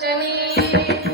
सुख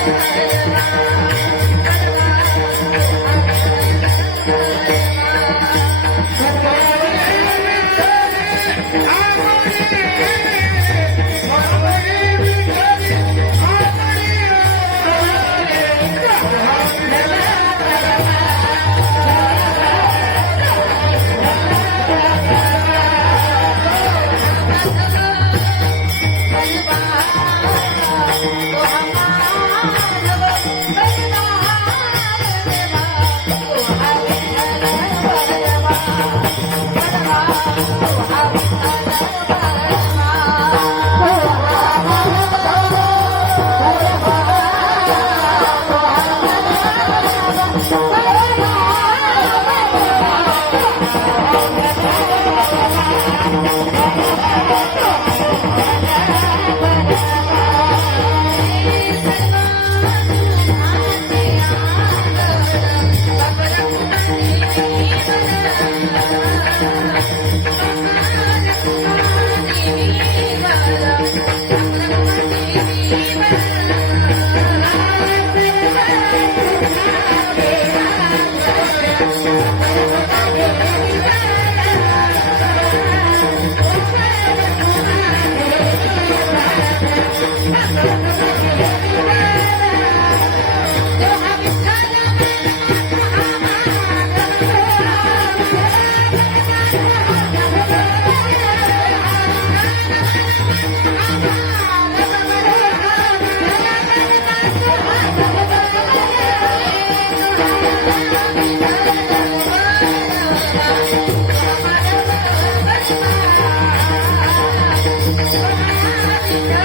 I'm Thank you.